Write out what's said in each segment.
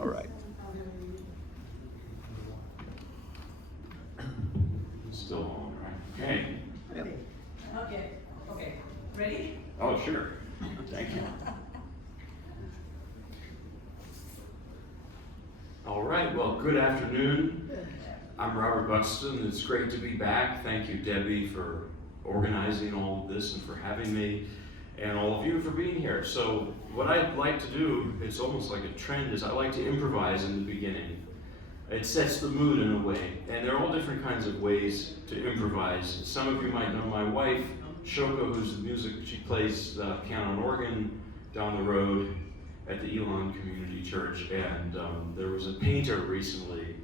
All right. Still on, right? Okay. Okay. Ready? Oh, sure. Thank you. All right, well, good afternoon. I'm Robert Buxton. It's great to be back. Thank you, Debbie, for organizing all of this and for having me, and all of you for being here. So what I'd like to do, it's almost like a trend, is I like to improvise in the beginning. It sets the mood in a way, and there are all different kinds of ways to improvise. Some of you might know my wife, Shoko, who's the music, she plays piano and organ down the road at the Elon Community Church, and there was a painter recently,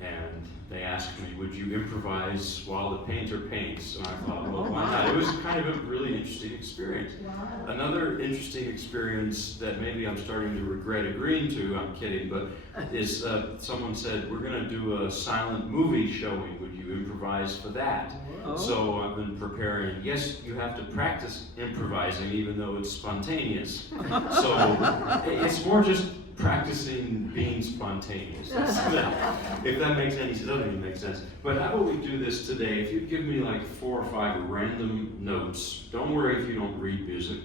and they asked me, would you improvise while the painter paints? And I thought, well, why not? It was kind of a really interesting experience. Wow. Another interesting experience that maybe I'm starting to regret agreeing to, I'm kidding, but is someone said, we're going to do a silent movie showing. Would you improvise for that? Oh. So I've been preparing. Yes, you have to practice improvising even though it's spontaneous. So it's more just practicing being spontaneous. If that makes any sense, it doesn't even make sense. But how about we do this today? If you give me like 4 or 5 random notes, don't worry if you don't read music.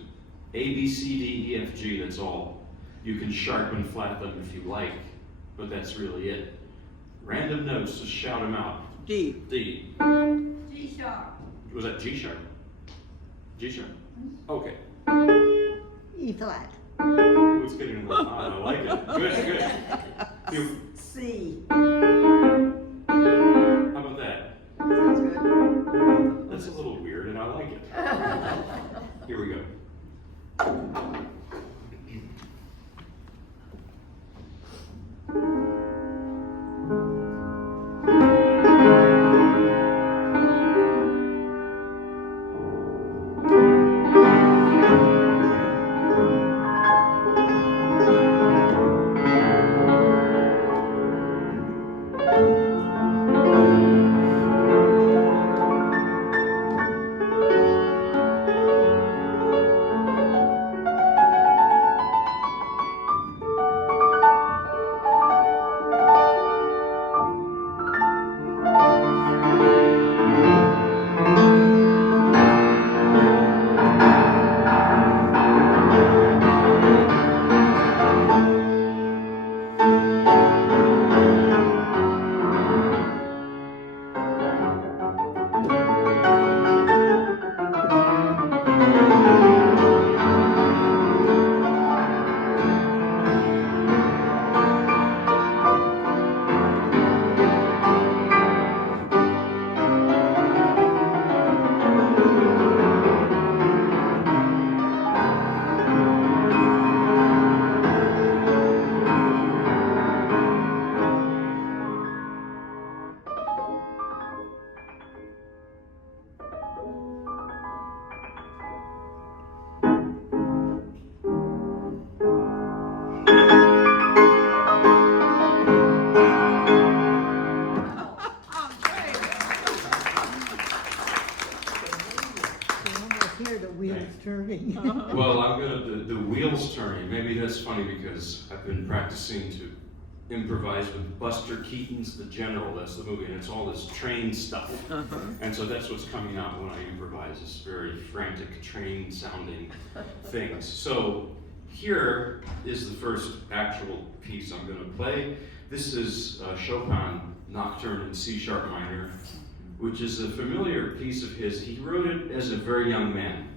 A, B, C, D, E, F, G, that's all. You can sharpen flat them if you like, but that's really it. Random notes, just shout them out. D. D. G sharp. Was that G sharp? G sharp? Okay. E flat. It's getting a little odd. I like it. Good. You, C. how about that? Sounds good. That's a little weird, and I like it. Here we go. Hear the wheels turning. Well, I'm gonna, the wheels turning, maybe that's funny because I've been practicing to improvise with Buster Keaton's The General, that's the movie, and it's all this train stuff. And so that's what's coming out when I improvise, this very frantic train sounding things. So here is the first actual piece I'm gonna play. This is Chopin Nocturne in C sharp minor, which is a familiar piece of his. He wrote it as a very young man,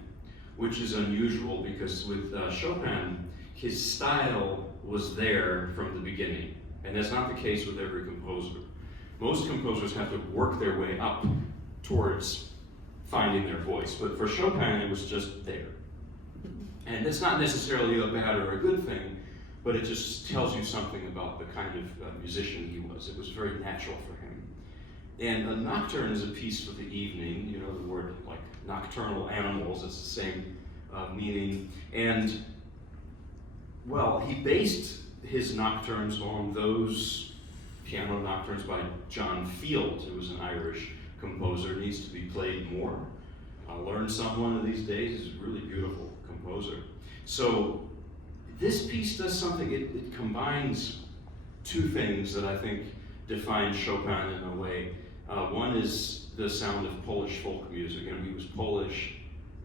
which is unusual because with Chopin, his style was there from the beginning. And that's not the case with every composer. Most composers have to work their way up towards finding their voice, but for Chopin, it was just there. And it's not necessarily a bad or a good thing, but it just tells you something about the kind of musician he was. It was very natural for him. And a nocturne is a piece for the evening, you know, the word like nocturnal animals, it's the same meaning. And, well, he based his nocturnes on those piano nocturnes by John Field, who was an Irish composer, needs to be played more. I'll learn some one of these days, he's a really beautiful composer. So this piece does something, it combines two things that I think define Chopin in a way. One is the sound of Polish folk music, and he was Polish,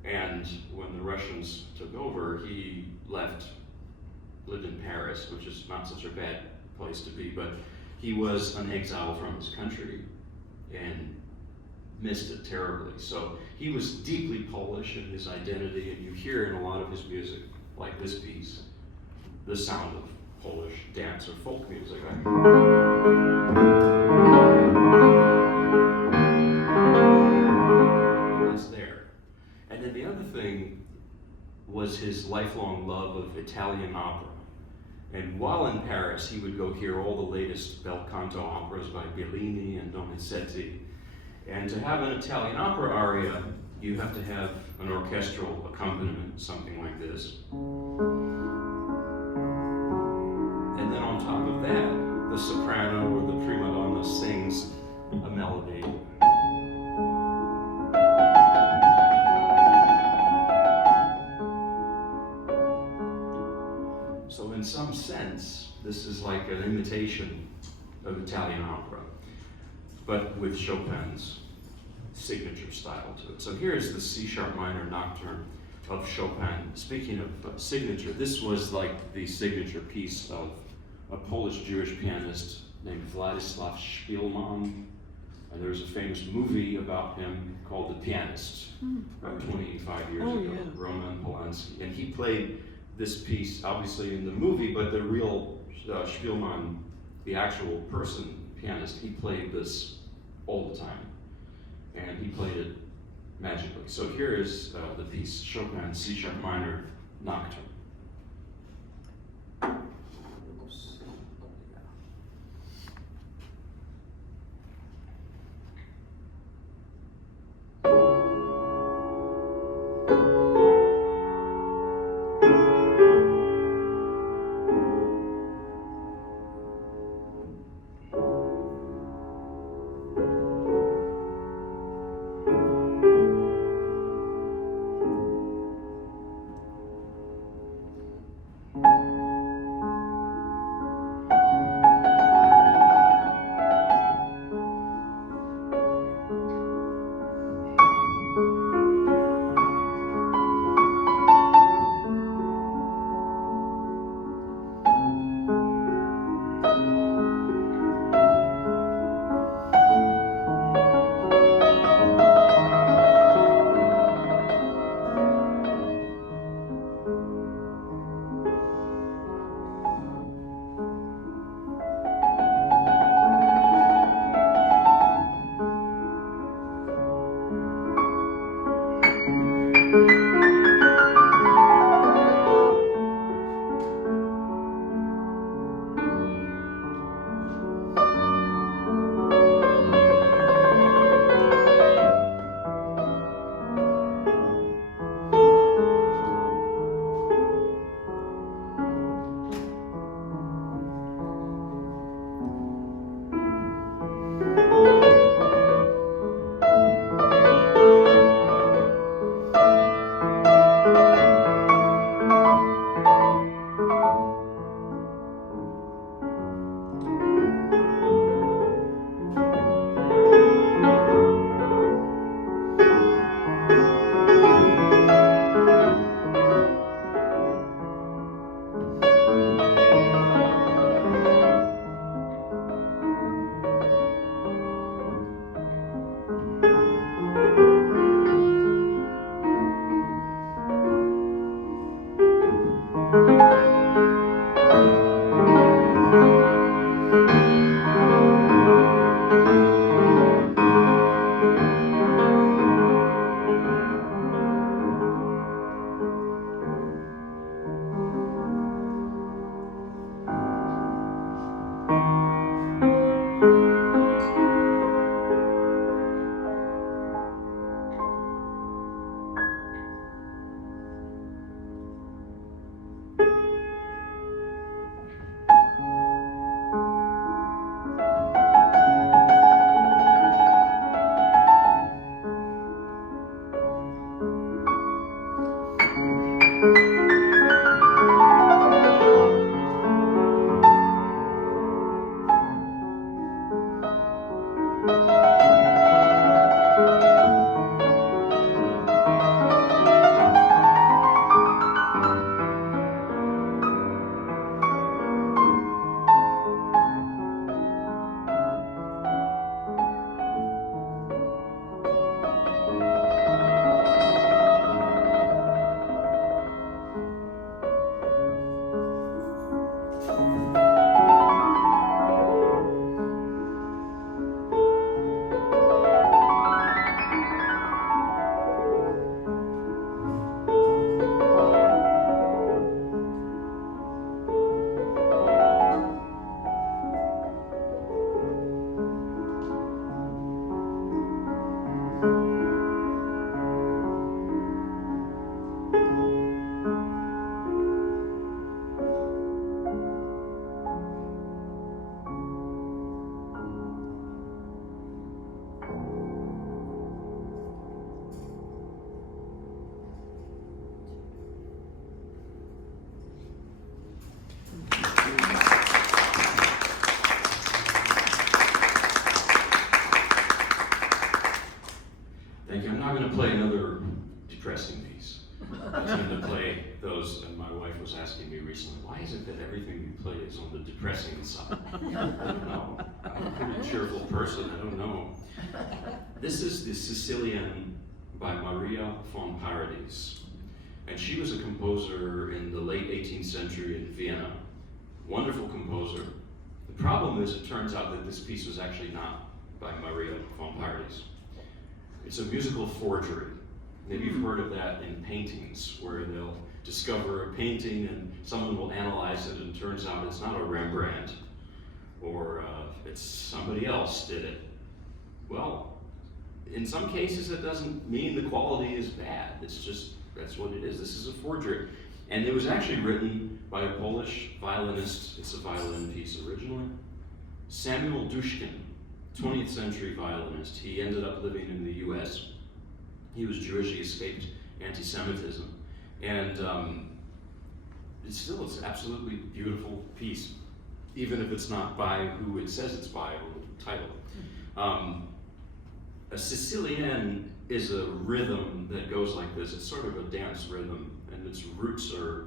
and when the Russians took over, he lived in Paris, which is not such a bad place to be, but he was an exile from his country and missed it terribly. So he was deeply Polish in his identity, and you hear in a lot of his music, like this piece, the sound of Polish dance or folk music. It's there. And then the other thing was his lifelong love of Italian opera. And while in Paris, he would go hear all the latest bel canto operas by Bellini and Donizetti. And to have an Italian opera aria, you have to have an orchestral accompaniment, something like this. And then on top of that, the soprano or the prima donna sings a melody. So in some sense, this is like an imitation of Italian opera, but with Chopin's signature style to it. So here's the C-sharp minor nocturne of Chopin. Speaking of signature, this was like the signature piece of a Polish-Jewish pianist named Władysław Szpilman. And there's a famous movie about him called The Pianist, about 25 years ago, yeah. Roman Polanski. And he played this piece, obviously in the movie, but the real Szpilman, the actual person, pianist, he played this all the time. And he played it magically. So here is the piece, Chopin C-sharp minor nocturne. is on the depressing side. I don't know. I'm a pretty cheerful person, I don't know. This is the Sicilian by Maria von Paradis. And she was a composer in the late 18th century in Vienna. Wonderful composer. The problem is, it turns out that this piece was actually not by Maria von Paradis. It's a musical forgery. Maybe you've heard of that in paintings, where they'll discover a painting and someone will analyze it and it turns out it's not a Rembrandt, or it's somebody else did it. Well, in some cases it doesn't mean the quality is bad. It's just, that's what it is. This is a forgery. And it was actually written by a Polish violinist. It's a violin piece originally. Samuel Dushkin, 20th century violinist. He ended up living in the US. He was Jewish, he escaped anti-Semitism. And it's an absolutely beautiful piece, even if it's not by who it says it's by, or the title. A Sicilian is a rhythm that goes like this. It's sort of a dance rhythm, and its roots are,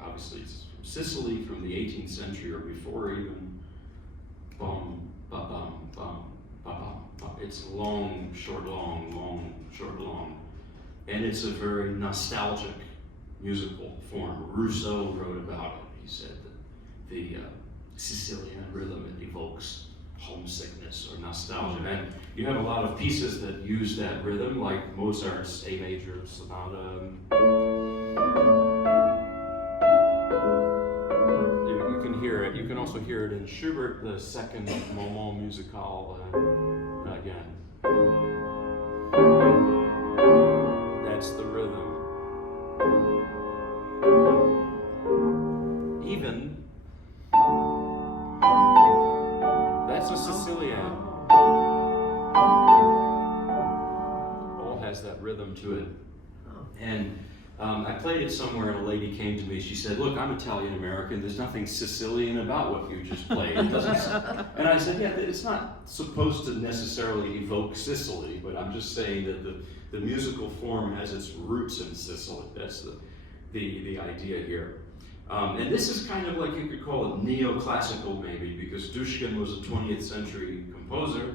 obviously, it's from Sicily, from the 18th century or before even. Bum, ba bum, bum, ba bum, bum. It's long, short, long, long, short, long. And it's a very nostalgic musical form. Rousseau wrote about it. He said that the Sicilian rhythm, it evokes homesickness or nostalgia. And you have a lot of pieces that use that rhythm, like Mozart's A major sonata. You can hear it. You can also hear it in Schubert, the second Moment Musical. Again, that's the rhythm. Even that's a Sicilian. All has that rhythm to it. And I played it somewhere and a lady came to me. She said, "Look, I'm Italian American. There's nothing Sicilian about what you just played." It doesn't. And I said, "Yeah, it's not supposed to necessarily evoke Sicily, but I'm just saying that the musical form has its roots in Sicily. That's the idea here." And this is kind of like, you could call it neoclassical maybe, because Dushkin was a 20th century composer,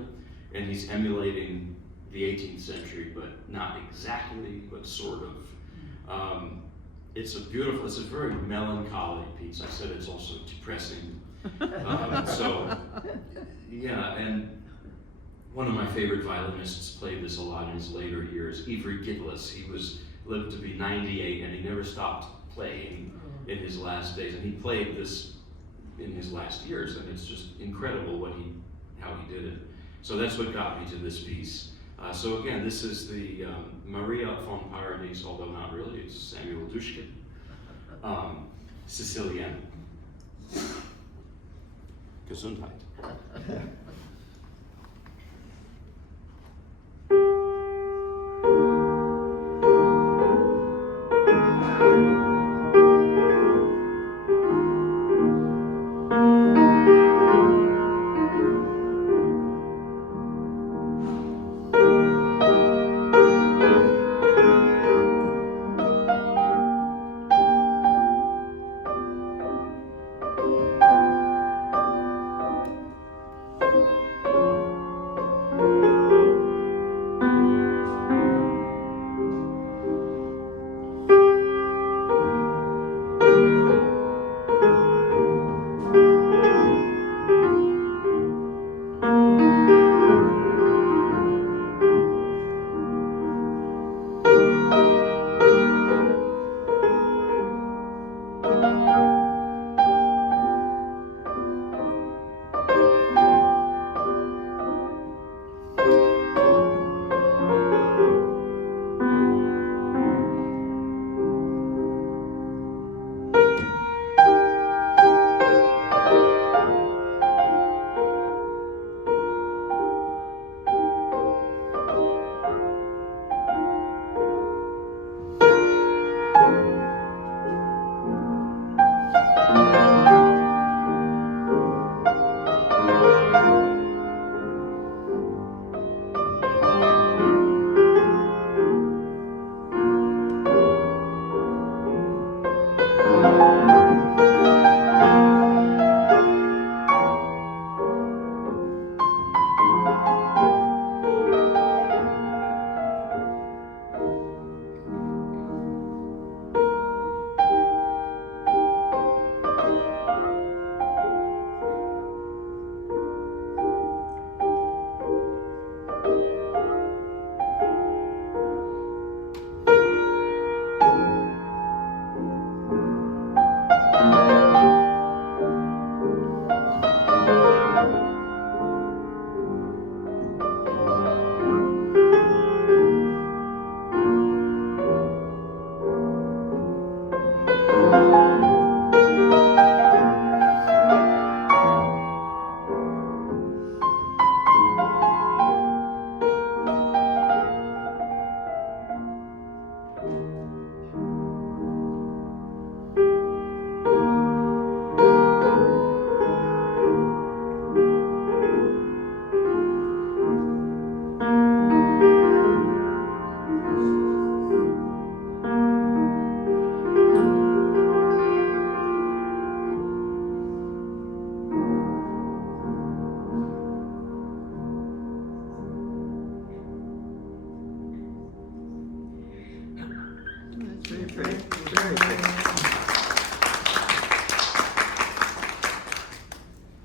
and he's emulating the 18th century, but not exactly, but sort of. It's a very melancholy piece. I said it's also depressing. So, yeah, and one of my favorite violinists played this a lot in his later years, Ivry Gitlis. He lived to be 98, and he never stopped playing in his last days, and he played this in his last years, and it's just incredible how he did it. So that's what got me to this piece. So again, this is the Maria von Paradis, although not really, it's Samuel Dushkin, Sicilian. Gesundheit.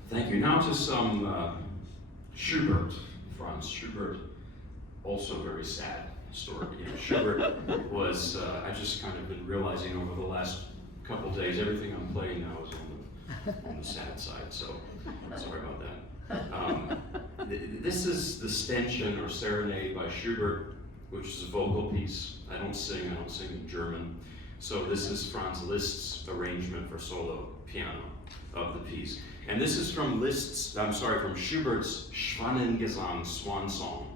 Thank you. Now to some Schubert, Franz Schubert, also very sad story. You know, Schubert was, I've just kind of been realizing over the last couple days, everything I'm playing now is on the sad side, so sorry about that. This is the Ständchen or Serenade by Schubert, which is a vocal piece. I don't sing in German. So this is Franz Liszt's arrangement for solo piano of the piece. And this is from Schubert's Schwanengesang, Swan Song.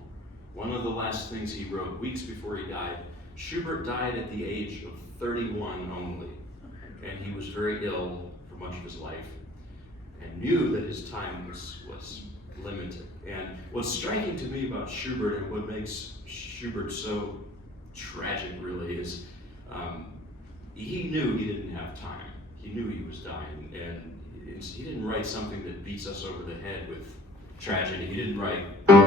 One of the last things he wrote weeks before he died. Schubert died at the age of 31 only, and he was very ill for much of his life, and knew that his time was limited. And what's striking to me about Schubert and what makes Schubert so tragic really is he knew he didn't have time. He knew he was dying, and he didn't write something that beats us over the head with tragedy. He didn't write that.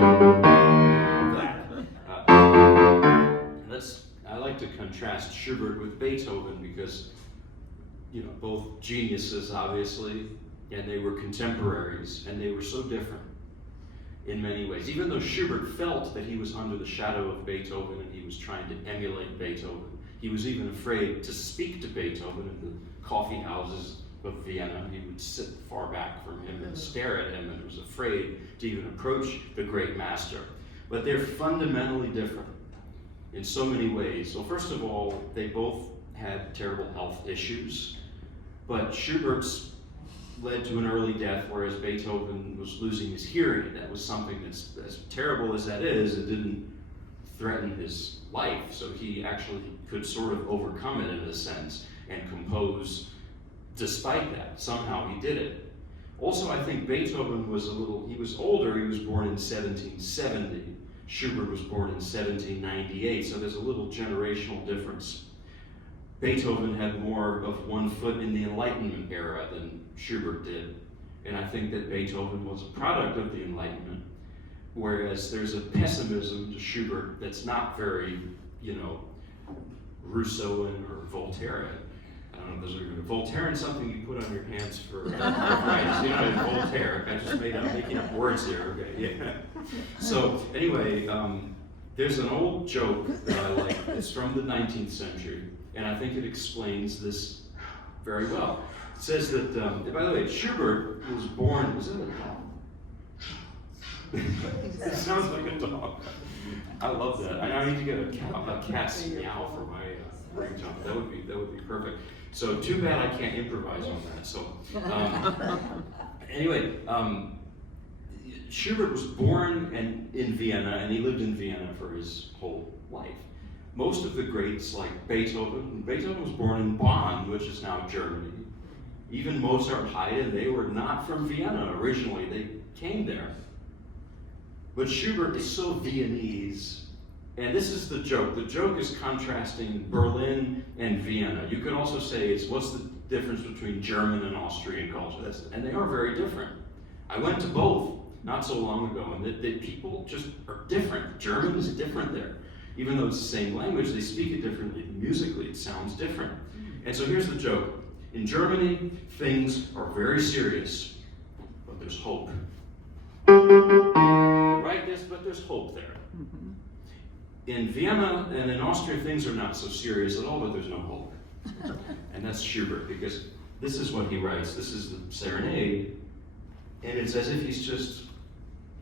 I like to contrast Schubert with Beethoven because, you know, both geniuses obviously, and they were contemporaries, and they were so different in many ways. Even though Schubert felt that he was under the shadow of Beethoven and he was trying to emulate Beethoven, he was even afraid to speak to Beethoven in the coffee houses of Vienna. He would sit far back from him and stare at him and was afraid to even approach the great master. But they're fundamentally different in so many ways. Well, first of all, they both had terrible health issues, but Schubert's led to an early death, whereas Beethoven was losing his hearing. That was something that's as terrible as that is, it didn't threaten his life, so he actually could sort of overcome it in a sense and compose despite that. Somehow he did it. Also, I think Beethoven was he was older. He was born in 1770. Schubert was born in 1798, so there's a little generational difference. Beethoven had more of one foot in the Enlightenment era than Schubert did, and I think that Beethoven was a product of the Enlightenment, whereas there's a pessimism to Schubert that's not very, Rousseauan or Voltairean. I don't know if those are good. Voltairean something you put on your hands for right, Voltaire. I just making up words here. Okay, yeah. So anyway, there's an old joke that I like. It's from the 19th century, and I think it explains this very well. It says that, by the way, Schubert was born. Was it a dog? It sounds like a dog. I love that. I need to get a cat's meow for my ringtone. That would be perfect. So too bad I can't improvise on that. So anyway, Schubert was born in Vienna, and he lived in Vienna for his whole life. Most of the greats, like Beethoven was born in Bonn, which is now Germany. Even Mozart, Haydn, they were not from Vienna originally. They came there. But Schubert is so Viennese, and this is the joke. The joke is contrasting Berlin and Vienna. You could also say what's the difference between German and Austrian culture? And they are very different. I went to both not so long ago, and the people just are different. German is different there. Even though it's the same language, they speak it differently. Musically, it sounds different. And so here's the joke. In Germany, things are very serious, but there's hope. Right? But there's hope there. Mm-hmm. In Vienna and in Austria, things are not so serious at all, but there's no hope. And that's Schubert, because this is what he writes. This is the Serenade, and it's as if he's just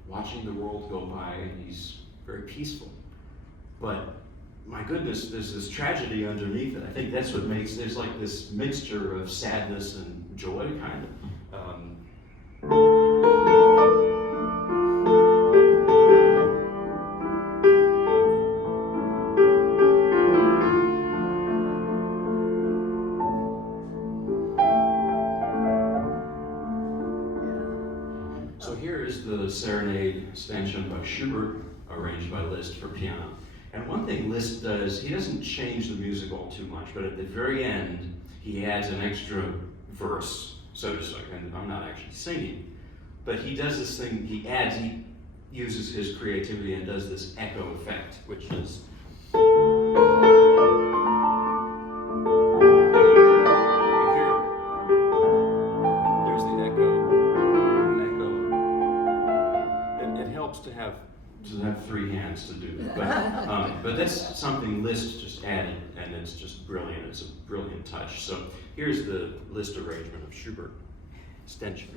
watching the world go by, and he's very peaceful. But my goodness, there's this tragedy underneath it. I think that's what there's like this mixture of sadness and joy, kind of. So here is the Serenade Stanchion by Schubert, arranged by Liszt for piano. And one thing Liszt does, he doesn't change the music all too much, but at the very end, he adds an extra verse, so to speak. And I'm not actually singing, but he does this thing, he uses his creativity and does this echo effect, which is. You hear, there's the echo, helps to have three hands to do that. But that's something Liszt just added, and it's just brilliant. It's a brilliant touch. So here's the Liszt arrangement of Schubert Stenchen.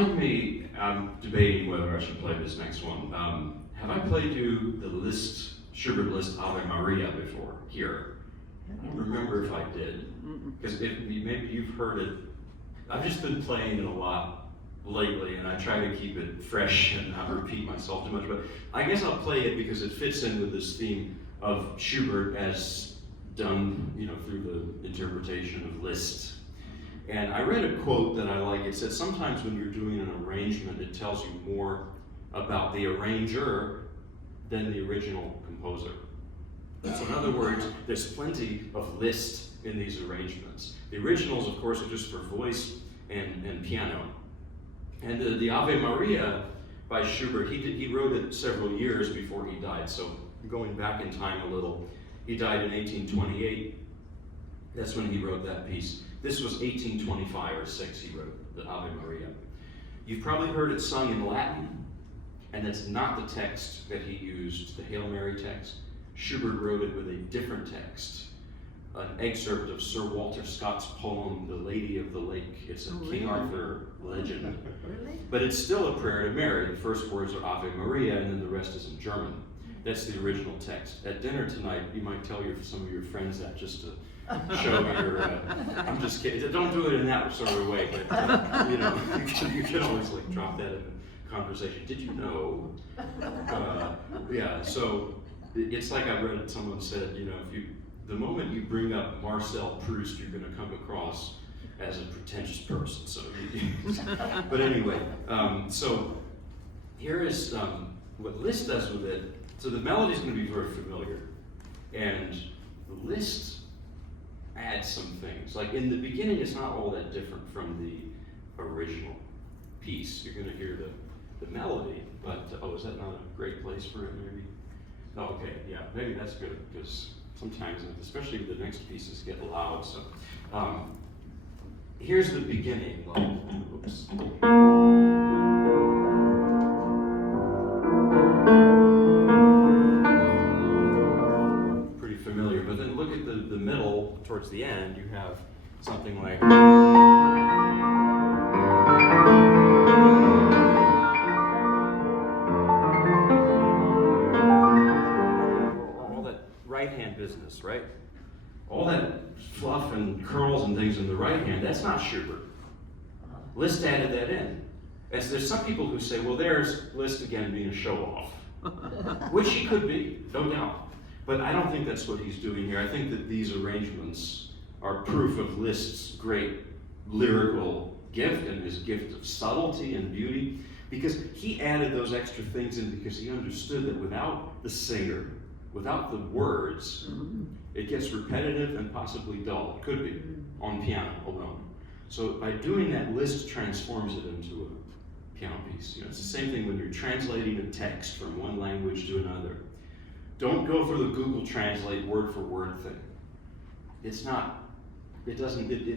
remind me, I'm debating whether I should play this next one. Have I played you the Liszt, Schubert Liszt Ave Maria before here? I don't remember if I did, because maybe you've heard it. I've just been playing it a lot lately, and I try to keep it fresh and not repeat myself too much, but I guess I'll play it because it fits in with this theme of Schubert as done, through the interpretation of Liszt. And I read a quote that I like. It said, sometimes when you're doing an arrangement, it tells you more about the arranger than the original composer. So in other words, there's plenty of Liszt in these arrangements. The originals, of course, are just for voice and piano. And the Ave Maria by Schubert, he wrote it several years before he died. So going back in time a little, he died in 1828. That's when he wrote that piece. This was 1825 or 6 he wrote the Ave Maria. You've probably heard it sung in Latin, and that's not the text that he used, the Hail Mary text. Schubert wrote it with a different text, an excerpt of Sir Walter Scott's poem, The Lady of the Lake. It's a King Arthur legend. Really? But it's still a prayer to Mary. The first words are Ave Maria, and then the rest is in German. That's the original text. At dinner tonight, you might tell some of your friends that just to show your, I'm just kidding. Don't do it in that sort of way, but you can always drop that in a conversation. Did you know? Yeah, so it's like I read someone said, the moment you bring up Marcel Proust, you're going to come across as a pretentious person. So, but anyway, so here is what Liszt does with it. So the melody is going to be very familiar, and Liszt adds some things. Like in the beginning, it's not all that different from the original piece. You're going to hear the melody, but is that not a great place for it? Maybe. Oh, okay, yeah, maybe that's good because sometimes, especially with the next pieces, get loud. So here's the beginning. Oops. Pretty familiar, but then look at the middle towards the end. You have something like. Right-hand business, right? All that fluff and curls and things in the right hand, that's not Schubert. Liszt added that in. As there's some people who say, well, there's Liszt again being a show-off, which he could be, no doubt. But I don't think that's what he's doing here. I think that these arrangements are proof of Liszt's great lyrical gift and his gift of subtlety and beauty, because he added those extra things in because he understood that without the singer, without the words, it gets repetitive and possibly dull. It could be on piano alone. So by doing that, Liszt transforms it into a piano piece. It's the same thing when you're translating a text from one language to another. Don't go for the Google Translate word for word thing. It's not. It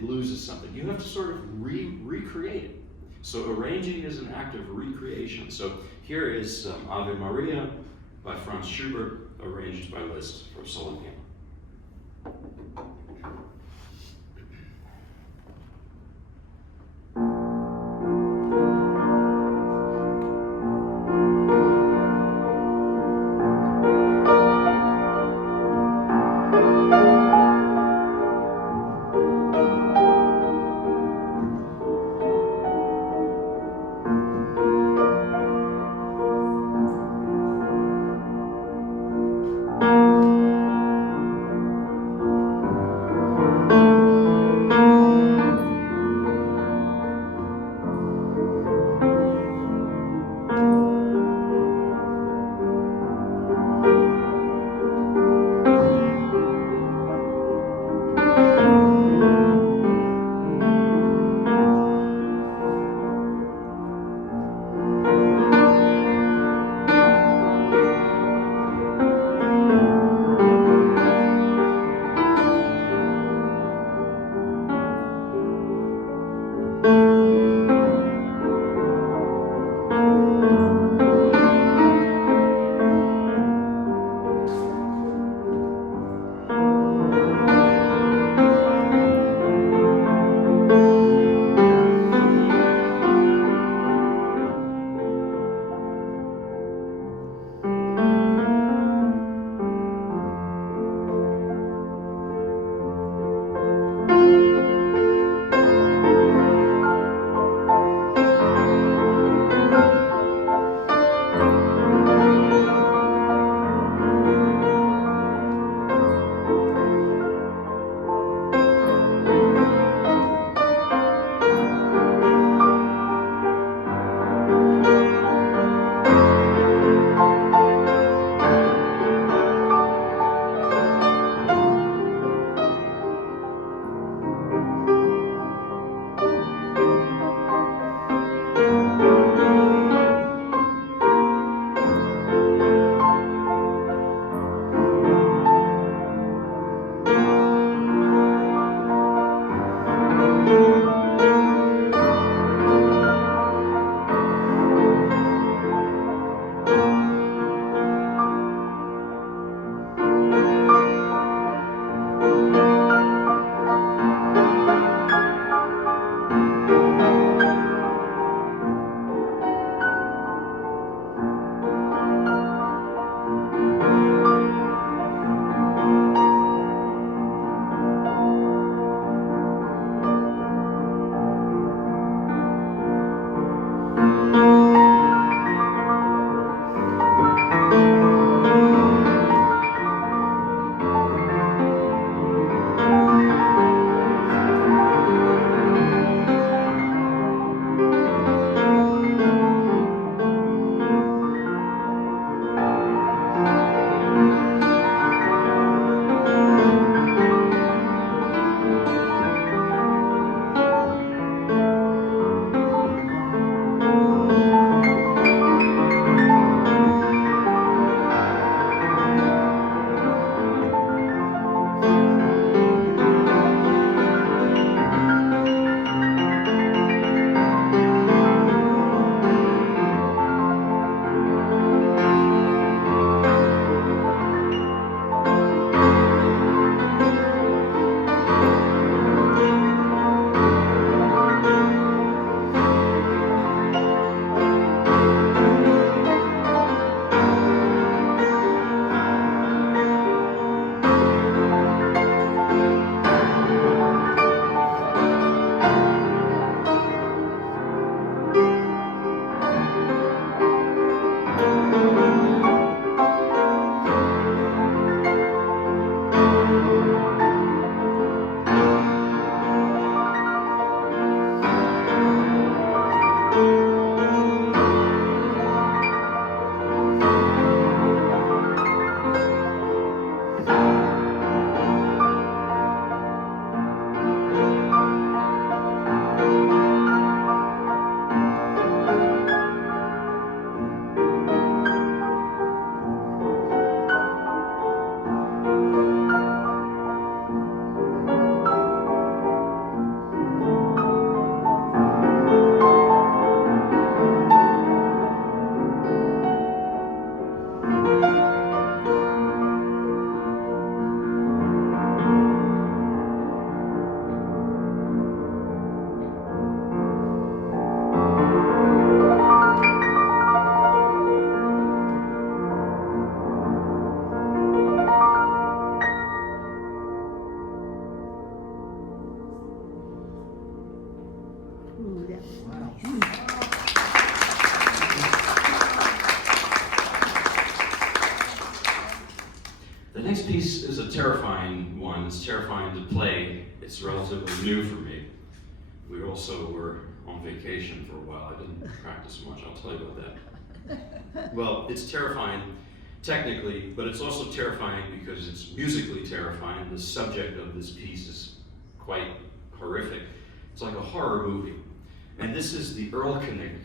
loses something. You have to sort of recreate it. So arranging is an act of recreation. So here is Ave Maria by Franz Schubert, arranged by Liszt for solo piano. it's terrifying to play. It's relatively new for me. We also were on vacation for a while. I didn't practice much, I'll tell you about that. Well, it's terrifying technically, but it's also terrifying because it's musically terrifying. The subject of this piece is quite horrific. It's like a horror movie. And this is the Erlkönig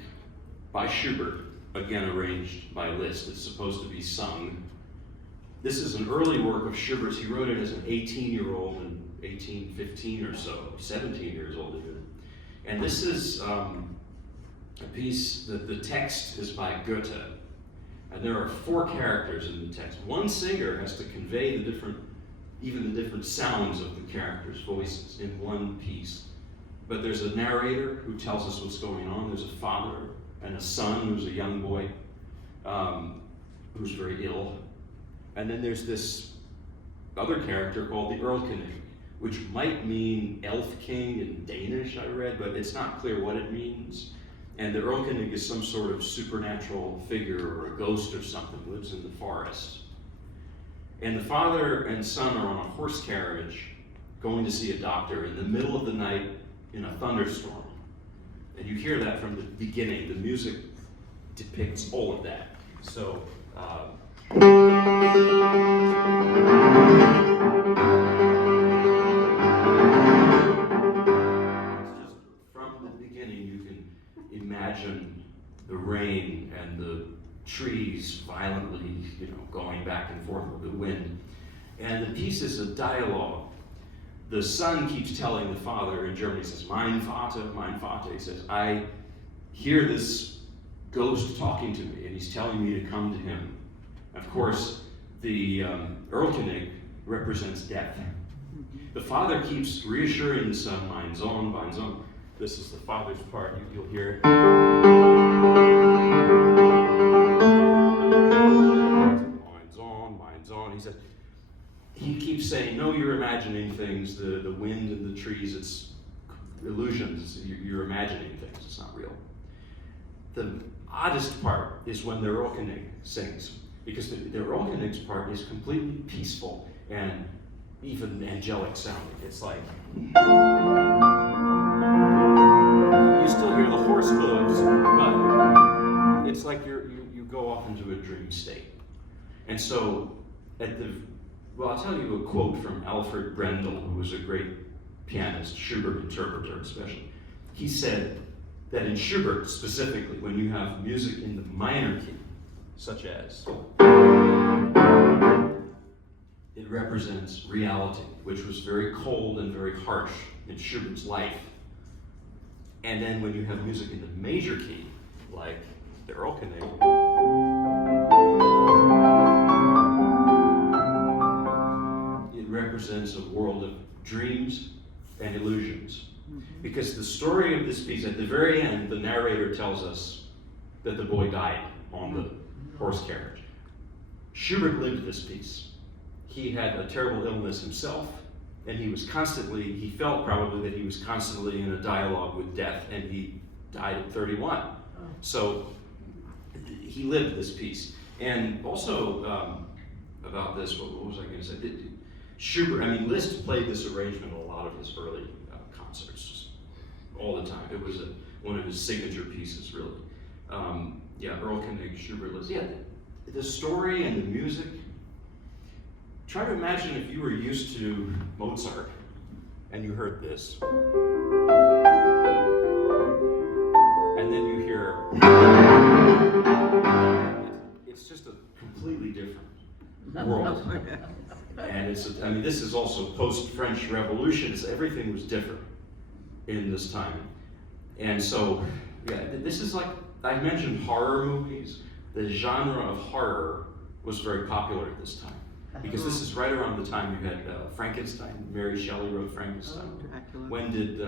by Schubert, again arranged by Liszt. It's supposed to be sung. This is an early work of Schubert's. He wrote it as an 18-year-old in 1815 or so, 17 years old even. And this is a piece that the text is by Goethe. And there are 4 characters in the text. One singer has to convey the different sounds of the characters' voices in one piece. But there's a narrator who tells us what's going on. There's a father and a son who's a young boy who's very ill. And then there's this other character called the Erlkönig, which might mean elf king in Danish, I read, but it's not clear what it means. And the Erlkönig is some sort of supernatural figure or a ghost or something, lives in the forest. And the father and son are on a horse carriage going to see a doctor in the middle of the night in a thunderstorm. And you hear that from the beginning. The music depicts all of that. So, just from the beginning, you can imagine the rain and the trees violently, going back and forth with the wind. And the piece is a dialogue. The son keeps telling the father in German, he says, mein Vater, he says, I hear this ghost talking to me, and he's telling me to come to him. Of course, the Erlkönig represents death. The father keeps reassuring the son, mein Sohn. This is the father's part, you'll hear it. Mein Sohn, he says, he keeps saying, no, you're imagining things, the wind and the trees, it's illusions, you're imagining things, it's not real. The oddest part is when the Erlkönig sings, because the Erlkönig's part is completely peaceful and even angelic sounding. It's like, you still hear the horse hooves, but it's like you go off into a dream state. And so, I'll tell you a quote from Alfred Brendel, who was a great pianist, Schubert interpreter especially. He said that in Schubert specifically, when you have music in the minor key, such as, it represents reality, which was very cold and very harsh in Schubert's life. And then when you have music in the major key, like the Erlkönig, it represents a world of dreams and illusions. Because the story of this piece, at the very end, the narrator tells us that the boy died on the horse carriage. Schubert lived this piece. He had a terrible illness himself, and he felt probably that he was constantly in a dialogue with death, and he died at 31. So he lived this piece. And also about this, what was I going to say? Liszt played this arrangement in a lot of his early concerts, just all the time. It was one of his signature pieces, really. Erlkönig, Schubert, Liszt. Yeah, the story and the music. Try to imagine if you were used to Mozart and you heard this. And then you hear, it's just a completely different world. And this is also post-French Revolution, everything was different in this time. And so, this is like, I mentioned horror movies. The genre of horror was very popular at this time. Because this is right around the time you had Frankenstein. Mary Shelley wrote Frankenstein. When did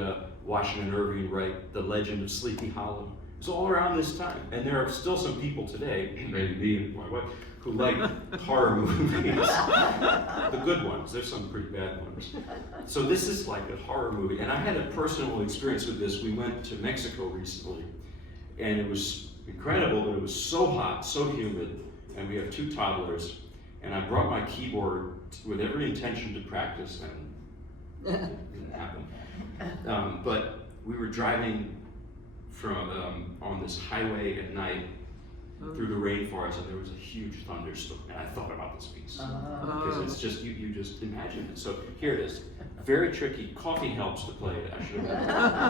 Washington Irving write The Legend of Sleepy Hollow? It's all around this time. And there are still some people today, maybe me and my wife, who like horror movies. The good ones. There's some pretty bad ones. So this is like a horror movie. And I had a personal experience with this. We went to Mexico recently, and it was incredible, but it was so hot, so humid, and we have 2 toddlers. And I brought my keyboard with every intention to practice, and Didn't happen. But we were driving from on this highway at night through the rainforest, and there was a huge thunderstorm, and I thought about this piece because it's just you just imagine it. So here it is, very tricky. Coffee helps to play it. I should have.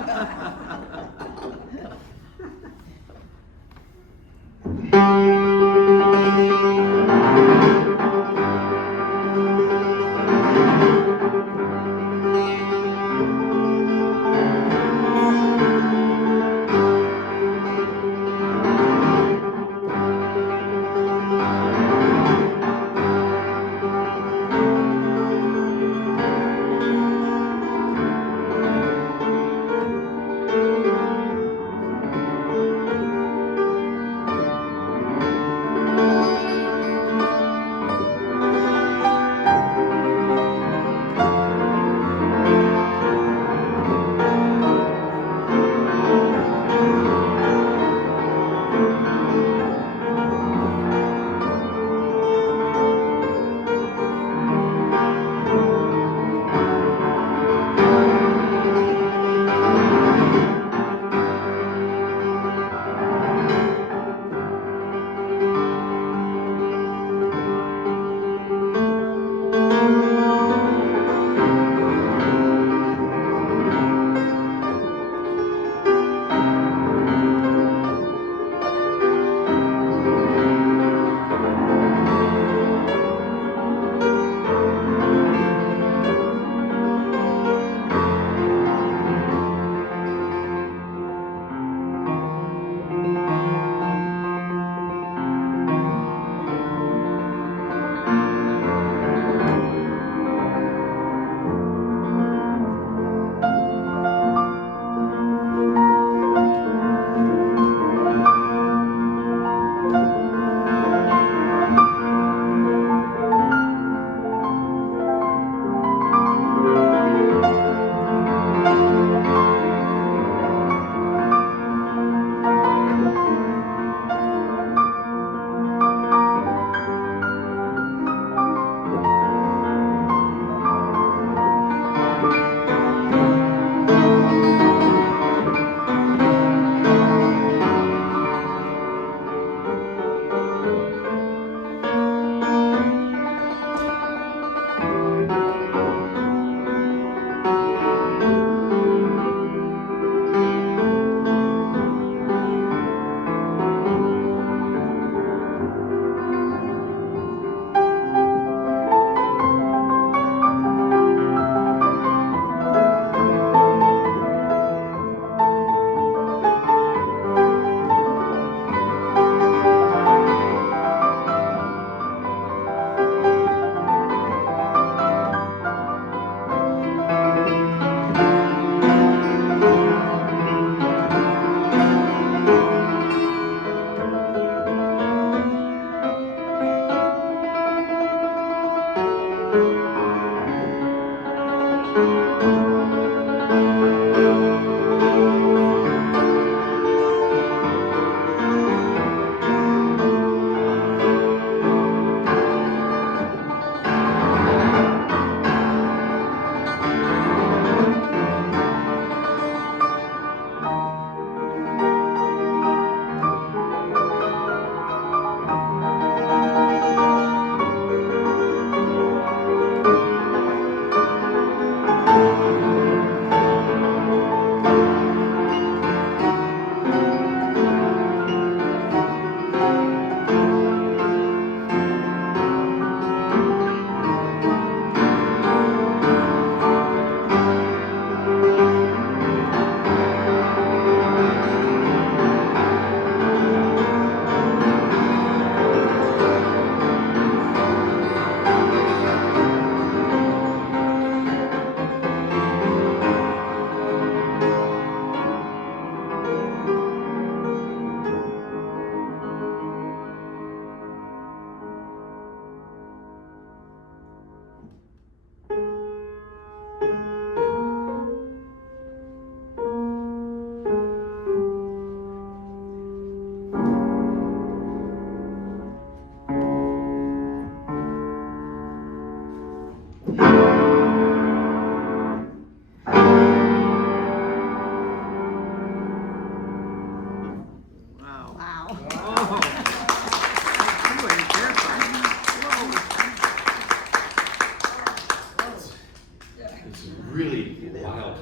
It's a really wild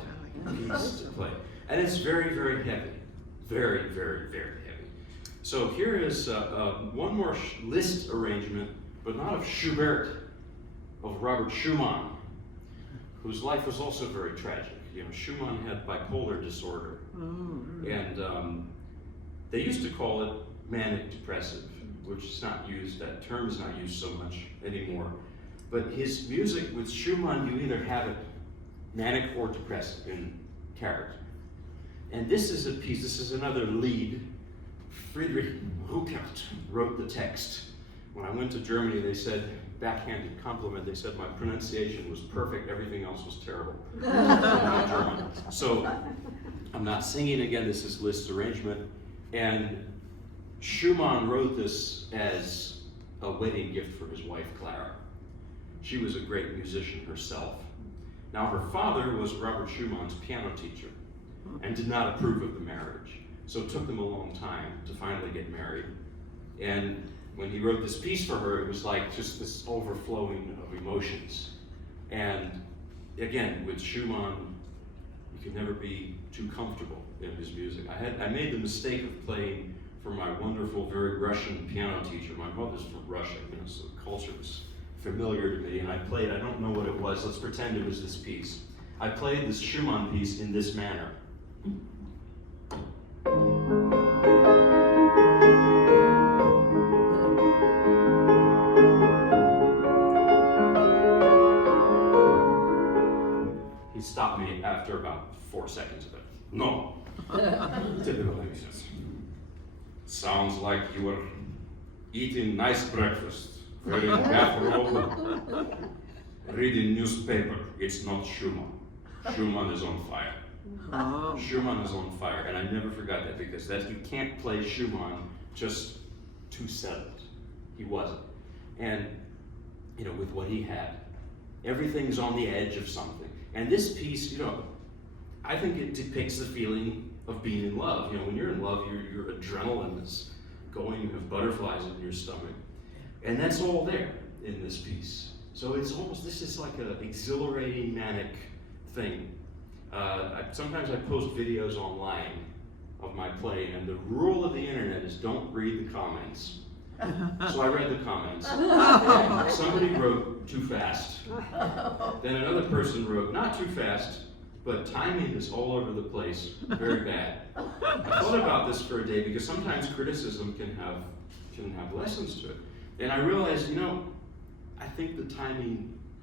piece to play. And it's very, very heavy. Very, very, very heavy. So here is one more Liszt arrangement, but not of Schubert, of Robert Schumann, whose life was also very tragic. You know, Schumann had bipolar disorder. And they used to call it manic depressive, which is not used, that term is not used so much anymore. But his music with Schumann, you either have it manic or depressive in character. And this is a piece, this is another lead. Friedrich Ruckert wrote the text. When I went to Germany, they said, backhanded compliment, they said my pronunciation was perfect, everything else was terrible. German. So I'm not singing again, this is Liszt's arrangement. And Schumann wrote this as a wedding gift for his wife, Clara. She was a great musician herself. Now her father was Robert Schumann's piano teacher and did not approve of the marriage. So it took them a long time to finally get married. And when he wrote this piece for her, it was like just this overflowing of emotions. And again, with Schumann, you can never be too comfortable in his music. I made the mistake of playing for my wonderful, very Russian piano teacher. My mother's from Russia, you know, so the culture was familiar to me. And I played, I don't know what it was, let's pretend it was this piece. I played this Schumann piece in this manner. He stopped me after about 4 seconds of it. No. Typical English. Sounds like you were eating nice breakfast, wearing bathrobe, reading newspaper. It's not Schumann. Schumann is on fire. Schumann is on fire, and I never forgot that because that you can't play Schumann just too settled. He wasn't. And you know, with what he had, everything's on the edge of something. And this piece, you know, I think it depicts the feeling of being in love. You know, when you're in love, your adrenaline is going, you have butterflies in your stomach. And that's all there in this piece. So it's almost, this is like an exhilarating, manic thing. Sometimes I post videos online of my playing, and the rule of the internet is don't read the comments. So I read the comments, and somebody wrote too fast. Then another person wrote not too fast, but timing is all over the place, very bad. I thought about this for a day because sometimes criticism can have lessons to it. And I realized, you know, I think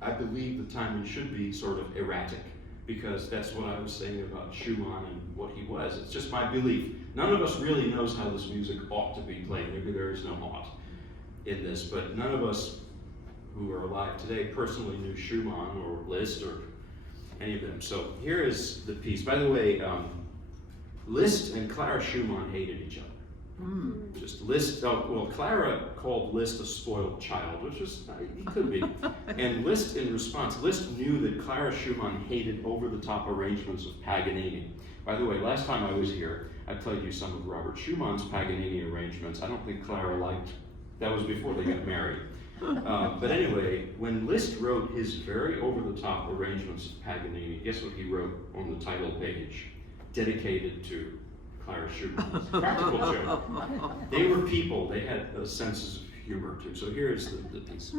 I believe the timing should be sort of erratic, because that's what I was saying about Schumann and what he was. It's just my belief. None of us really knows how this music ought to be played. Maybe there is no ought in this, but none of us who are alive today personally knew Schumann or Liszt or any of them. So here is the piece. By the way, Liszt and Clara Schumann hated each other. Just Liszt, well, Clara called Liszt a spoiled child, which is, he could be. And Liszt, in response, Liszt knew that Clara Schumann hated over-the-top arrangements of Paganini. By the way, last time I was here, I played you some of Robert Schumann's Paganini arrangements. I don't think Clara liked, that was before they got married. But anyway, when Liszt wrote his very over-the-top arrangements of Paganini, guess what he wrote on the title page? Dedicated to Clara Schumann. It's a practical joke. They were people, they had senses of humor too. So here is the piece.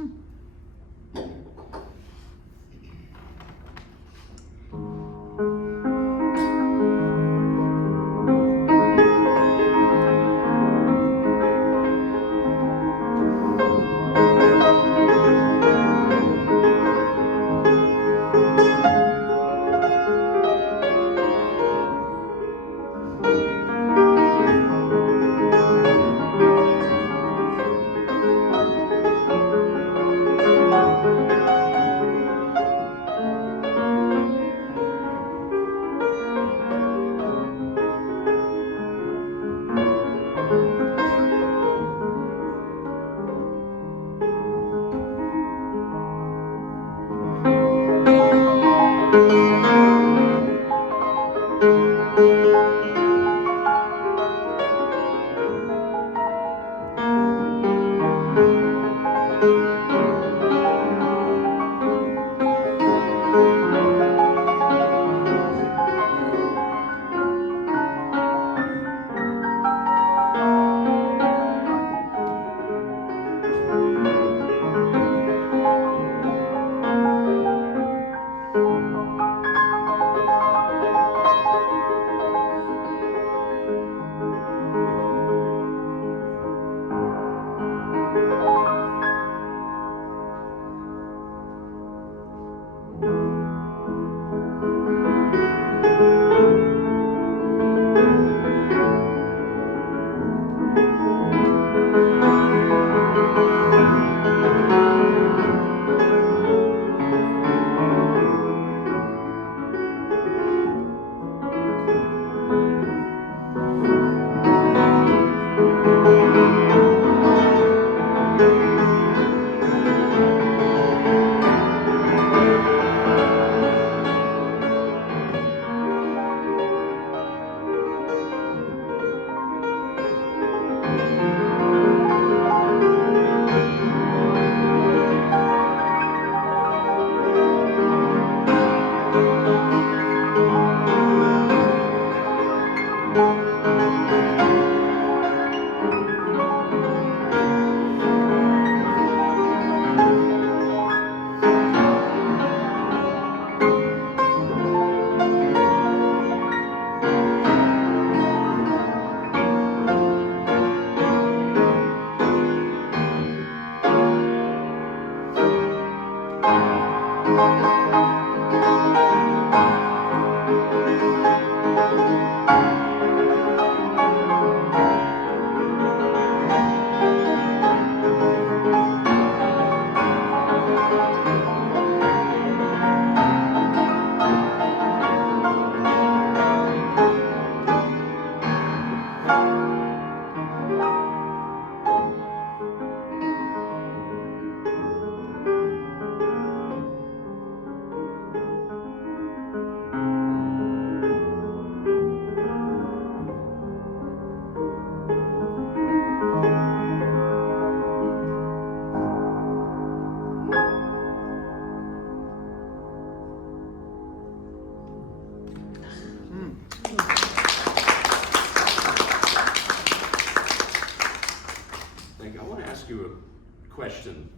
thank you. I want to ask you a question,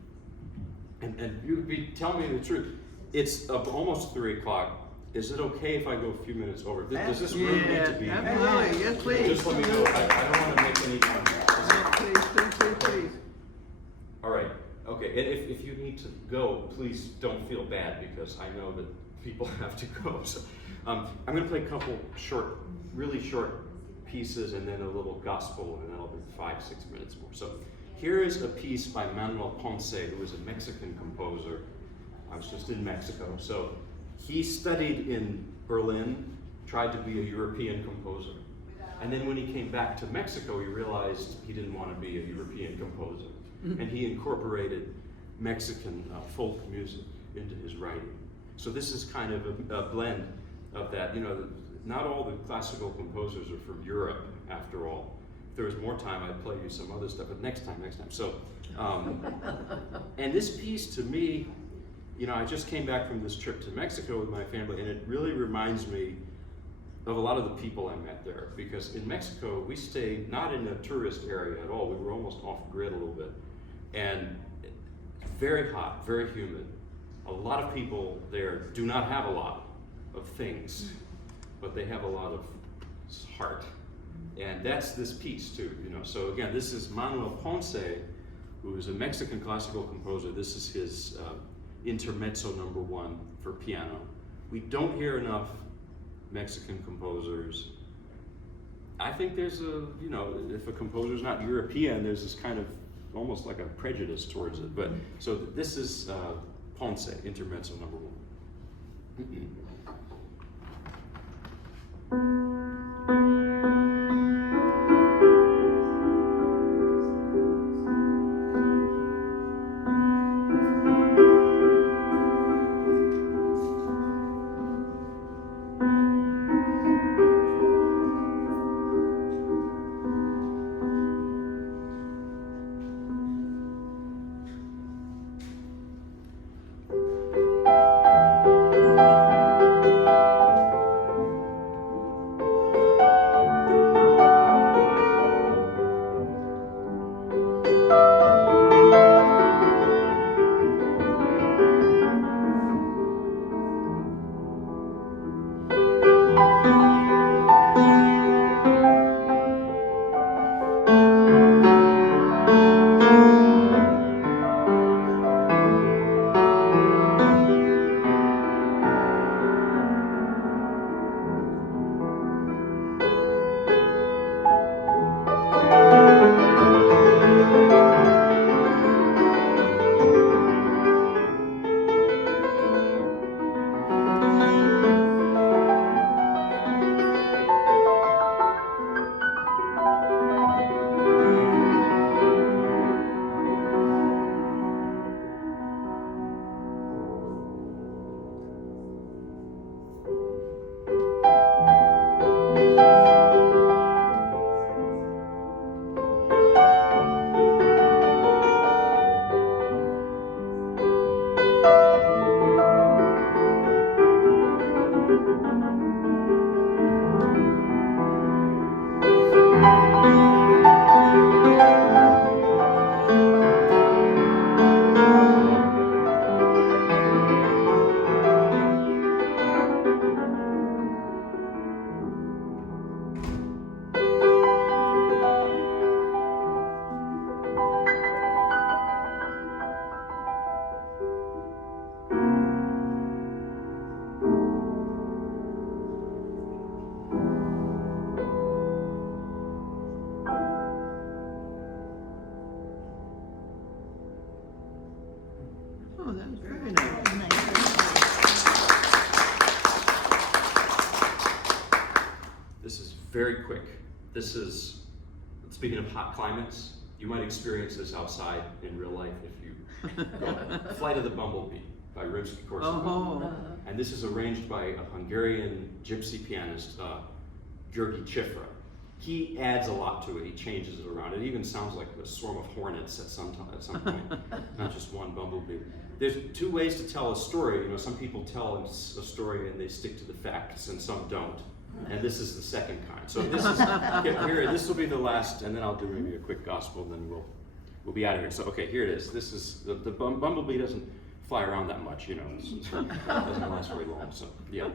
and you tell me the truth. It's almost 3 o'clock. Is it okay if I go a few minutes over? Does this room need to be? Absolutely, yes, please. Just let me know. I don't want to make any. Please. All right. Okay. And if you need to go, please don't feel bad because I know that people have to go. So I'm going to play a couple really short pieces and then a little gospel, and that'll be 5-6 minutes more. So here is a piece by Manuel Ponce, who is a Mexican composer. I was just in Mexico. So he studied in Berlin, tried to be a European composer. And then when he came back to Mexico, he realized he didn't want to be a European composer. And he incorporated Mexican folk music into his writing. So this is kind of a blend of that. You know, not all the classical composers are from Europe, after all. If there was more time, I'd play you some other stuff, but next time. So, and this piece to me, you know, I just came back from this trip to Mexico with my family, and it really reminds me of a lot of the people I met there. Because in Mexico, we stayed not in a tourist area at all. We were almost off grid a little bit. And very hot, very humid. A lot of people there do not have a lot of things, but they have a lot of heart. And that's this piece too, you know. So again, this is Manuel Ponce, who is a Mexican classical composer. This is his Intermezzo number 1 for piano. We don't hear enough Mexican composers. I think there's a, you know, if a composer's not European, there's this kind of almost like a prejudice towards it. But so this is Ponce, Intermezzo number 1. Oh, that was very nice. This is very quick. This is, speaking of hot climates, you might experience this outside in real life if you go. Flight of the Bumblebee by Rimsky-Korsakov. Oh. And this is arranged by a Hungarian gypsy pianist, György Cifra. He adds a lot to it. He changes it around. It even sounds like a swarm of hornets at some point, not just one bumblebee. There's 2 ways to tell a story. You know, some people tell a story and they stick to the facts, and some don't. And this is the second kind. So this is here. This will be the last, and then I'll do maybe a quick gospel, and then we'll be out of here. So, okay, here it is. This is, the bumblebee doesn't fly around that much, you know. It doesn't last very long, so, yeah.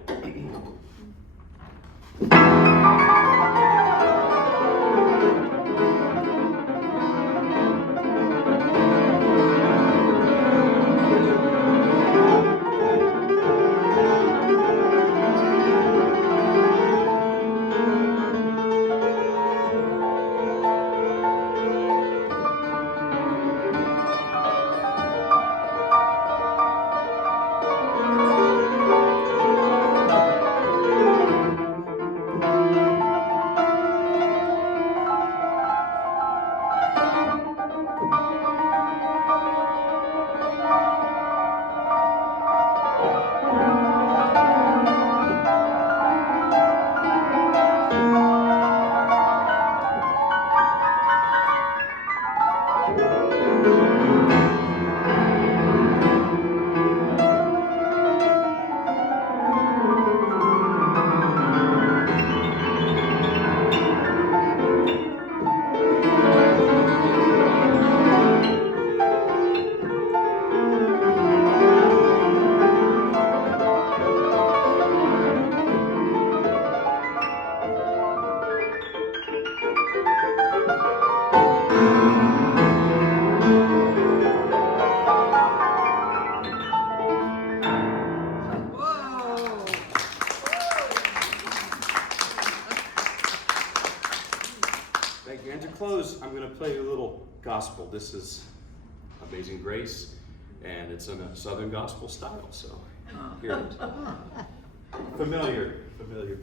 Whoa! Thank you. And to close, I'm going to play you a little gospel. This is Amazing Grace, and it's in a Southern gospel style, so here it is. Familiar melody.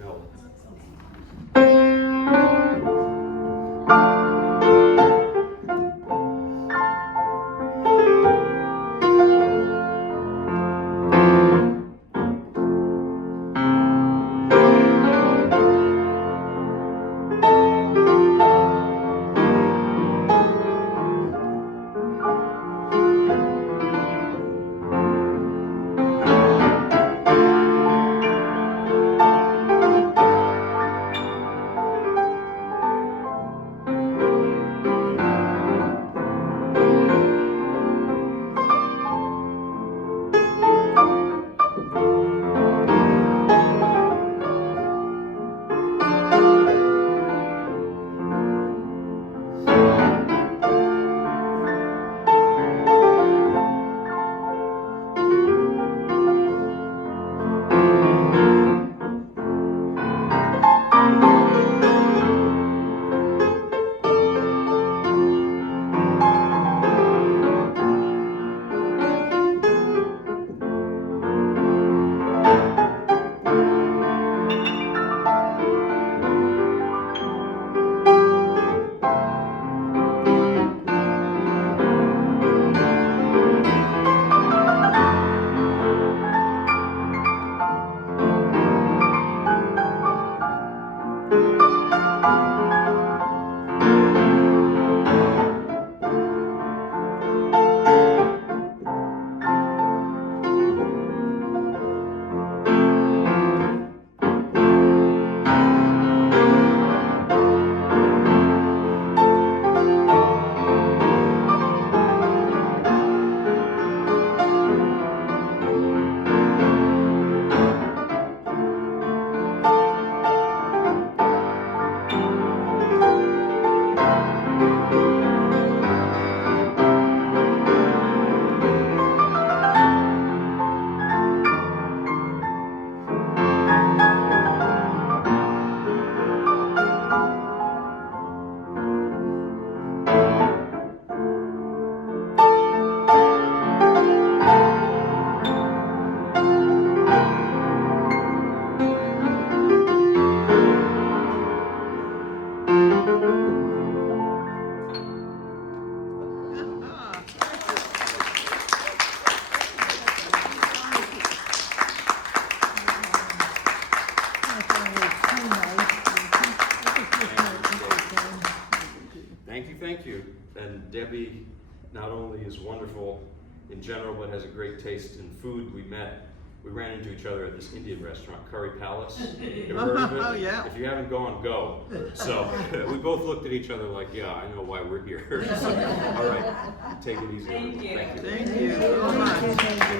Thank you. And Debbie not only is wonderful in general, but has a great taste in food. We met we ran into each other at this Indian restaurant, Curry Palace. You ever heard of it? Oh, yeah. If you haven't gone, go. So we both looked at each other like, yeah, I know why we're here. So, all right, take it easy. Thank everyone. you. Thank you. Thank you so Thank much. you,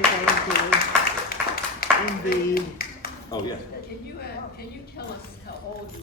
thank you. Indeed. Oh, yeah. Can you tell us how old you